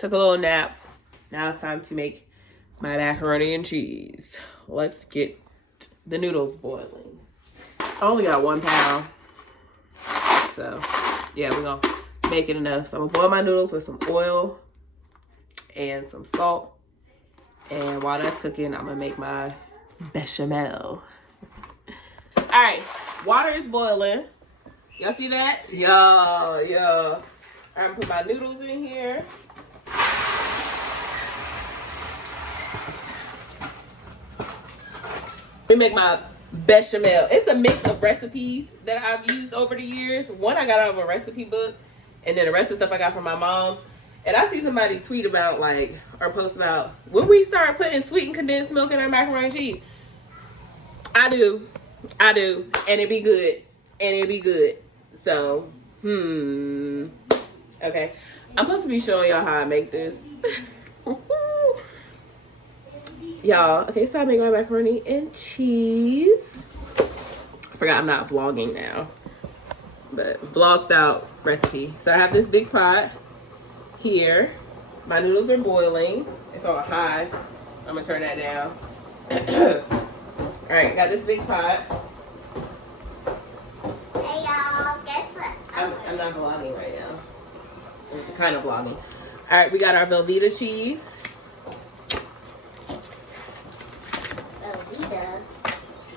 Took a little nap. Now it's time to make my macaroni and cheese. Let's get the noodles boiling. I only got 1 pound. So, yeah, we're going to make it enough. So I'm going to boil my noodles with some oil and some salt. And while that's cooking, I'm going to make my bechamel. All right, water is boiling. Y'all see that? Yeah. I'm going to put my noodles in here. We make my bechamel. It's a mix of recipes that I've used over the years. One I got out of a recipe book, and then the rest of the stuff I got from my mom. And I see somebody tweet about, like, or post about, when we start putting sweetened condensed milk in our macaroni and cheese. I do. And it be good. So, okay. I'm supposed to be showing y'all how I make this. Y'all, okay, so I make my macaroni and cheese. I forgot I'm not vlogging now, but vlog style recipe. So I have this big pot here. My noodles are boiling. It's on high. I'm gonna turn that down. All right, I got this big pot. Hey y'all, guess what? I'm not vlogging right now. I'm kind of vlogging. All right, we got our Velveeta cheese.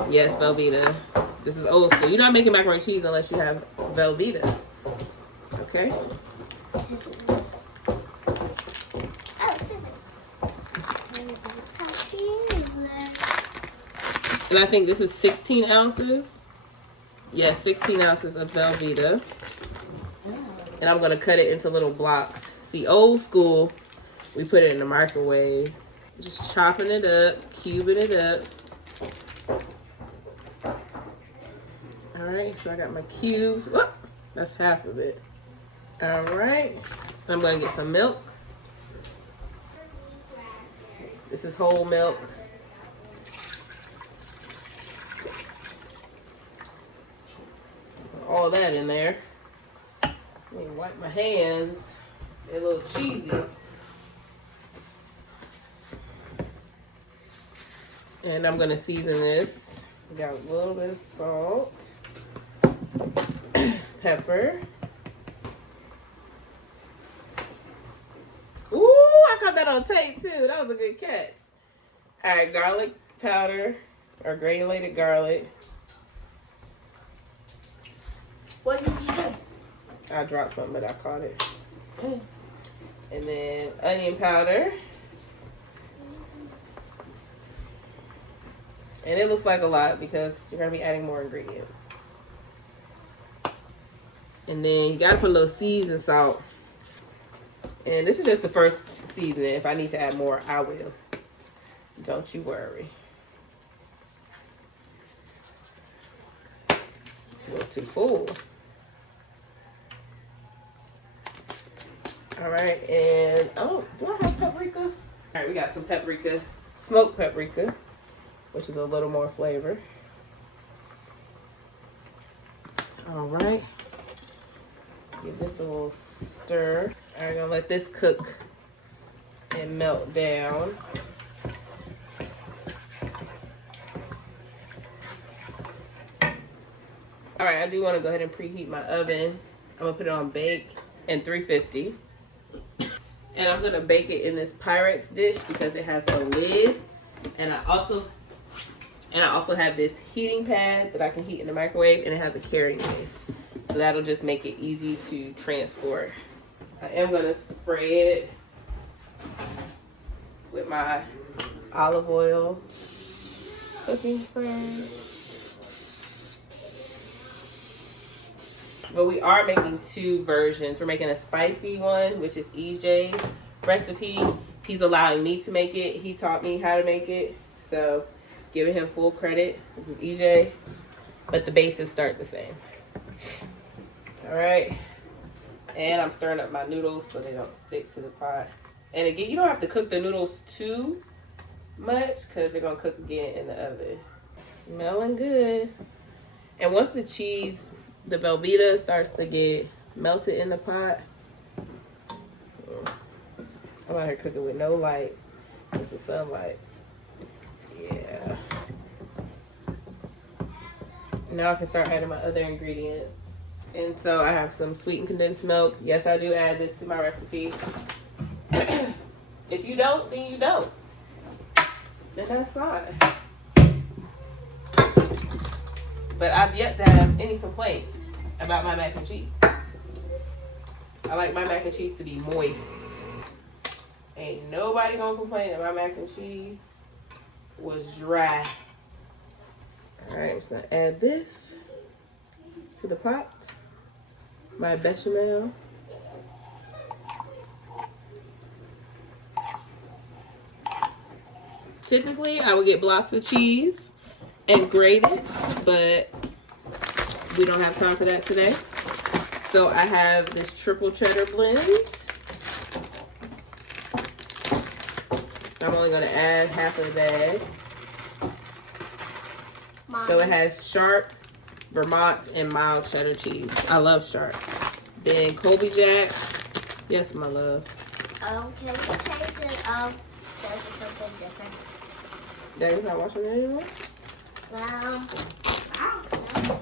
Yes, Velveeta. This is old school. You're not making macaroni and cheese unless you have Velveeta. Okay? And I think this is 16 ounces. Yeah, 16 ounces of Velveeta. And I'm going to cut it into little blocks. See, old school, we put it in the microwave. Just chopping it up, cubing it up. Alright, so I got my cubes. Whoop, that's half of it. Alright, I'm going to get some milk. This is whole milk. Put all that in there. Let me wipe my hands. They're a little cheesy. And I'm going to season this. We got a little bit of salt. Pepper. Ooh, I caught that on tape too. That was a good catch. All right, garlic powder or granulated garlic. What did you do? I dropped something, but I caught it. And then onion powder. And it looks like a lot because you're going to be adding more ingredients. And then you got to put a little seasoned salt. And this is just the first seasoning. If I need to add more, I will. Don't you worry. It's a little too full. All right, and oh, do I have paprika? All right, we got some paprika, smoked paprika, which is a little more flavor. All right. Give this a little stir. All right, gonna let this cook and melt down. All right, I do want to go ahead and preheat my oven. I'm gonna put it on bake and 350. And I'm gonna bake it in this Pyrex dish because it has a lid. And I also have this heating pad that I can heat in the microwave, and it has a carrying case. So that'll just make it easy to transport. I am gonna spray it with my olive oil cooking first. But we are making 2 versions. We're making a spicy one, which is EJ's recipe. He's allowing me to make it. He taught me how to make it. So giving him full credit. This is EJ. But the bases start the same. All right. And I'm stirring up my noodles so they don't stick to the pot. And again, you don't have to cook the noodles too much because they're going to cook again in the oven. Smelling good. And once the cheese, the Velveeta starts to get melted in the pot, I'm out here cooking with no light. Just the sunlight. Yeah. Now I can start adding my other ingredients. And so I have some sweetened condensed milk. Yes, I do add this to my recipe. If you don't, then you don't. Then that's fine. But I've yet to have any complaints about my mac and cheese. I like my mac and cheese to be moist. Ain't nobody gonna complain that my mac and cheese was dry. Alright, I'm just gonna add this to the pot. My bechamel. Typically, I would get blocks of cheese and grate it, but we don't have time for that today. So I have this triple cheddar blend. I'm only going to add half of the bag. So it has sharp, Vermont, and mild cheddar cheese. I love sharp. Then Colby Jack. Yes, my love. Can we change it to something different? Daddy's not watching it anymore? I don't know.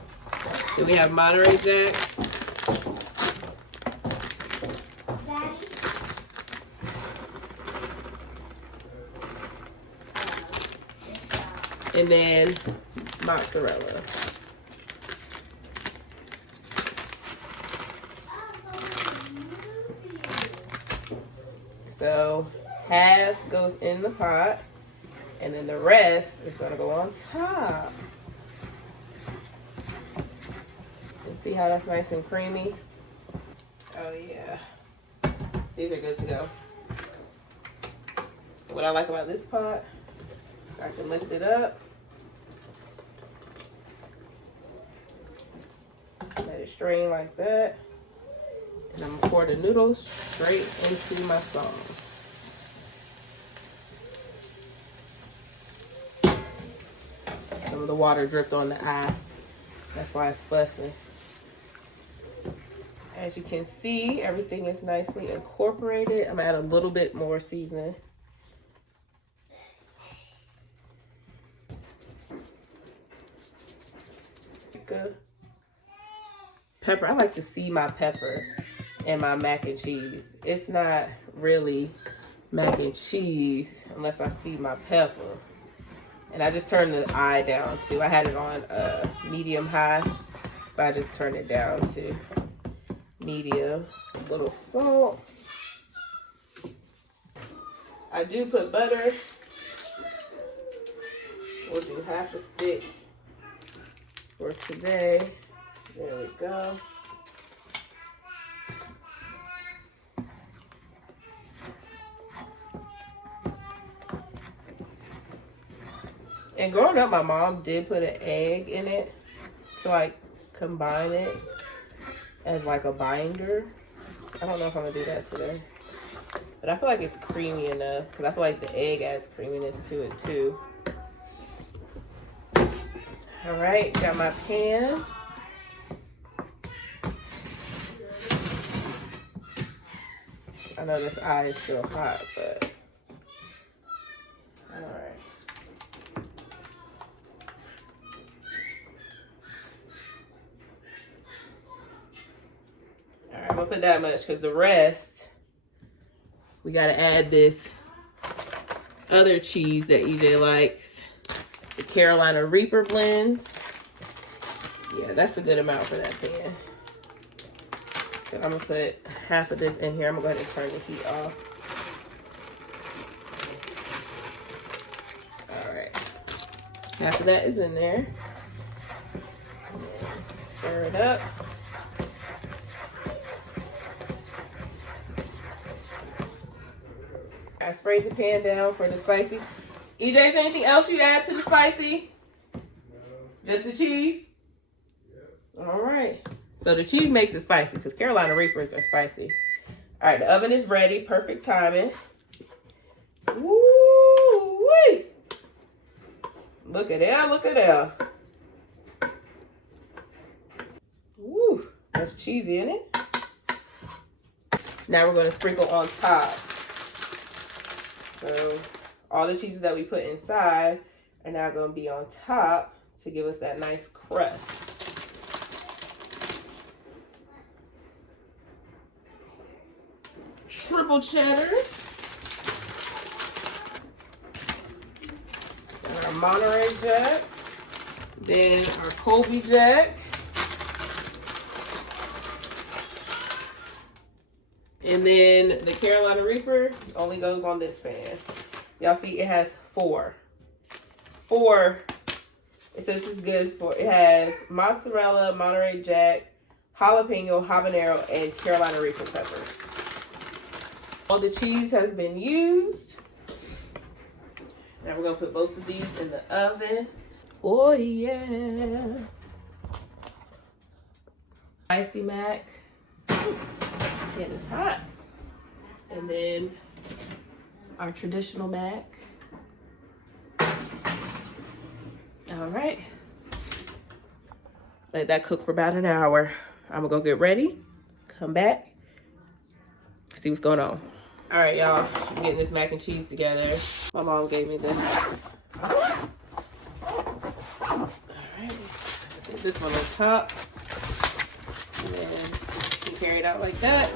Then we have Monterey Jack. Daddy? And then mozzarella. So half goes in the pot, and then the rest is going to go on top. And see how that's nice and creamy? Oh yeah. These are good to go. And what I like about this pot is I can lift it up. Let it strain like that. And I'm going to pour the noodles straight into my sauce. Some of the water dripped on the eye. That's why it's fussing. As you can see, everything is nicely incorporated. I'm going to add a little bit more seasoning. Pepper. I like to see my pepper in my mac and cheese. It's not really mac and cheese unless I see my pepper. And I just turned the eye down too. I had it on medium high, but I just turned it down to medium. A little salt. I do put butter. We'll do half a stick for today. There we go. And growing up, my mom did put an egg in it to like combine it as like a binder. I don't know if I'm gonna do that today, but I feel like it's creamy enough because I feel like the egg adds creaminess to it too. All right, got my pan. I know this eye is still hot, but all right. All right, I'm gonna put that much because the rest, we gotta add this other cheese that EJ likes, the Carolina Reaper blend. Yeah, that's a good amount for that pan. So I'm gonna put half of this in here. I'm gonna go ahead and turn the heat off. All right, half of that is in there. Stir it up. I sprayed the pan down for the spicy. EJ, is there anything else you add to the spicy? Just the cheese? All right. So the cheese makes it spicy because Carolina Reapers are spicy. All right, the oven is ready. Perfect timing. Woo-wee. Look at that, look at that. Woo, that's cheesy, isn't it? Now we're going to sprinkle on top all the cheeses that we put inside are now going to be on top to give us that nice crust. Triple cheddar. Our Monterey Jack. Then our Colby Jack. And then the Carolina Reaper only goes on this pan. Y'all see it has 4. It says it's good for, it has mozzarella, Monterey Jack, jalapeno, habanero, and Carolina Reaper peppers. All the cheese has been used. Now we're gonna put both of these in the oven. Oh yeah. Spicy mac. It is hot. And then our traditional mac. All right. Let that cook for about an hour. I'm gonna go get ready, come back, see what's going on. All right, y'all, I'm getting this mac and cheese together. My mom gave me this. All right, put this one on top. And then you carry it out like that.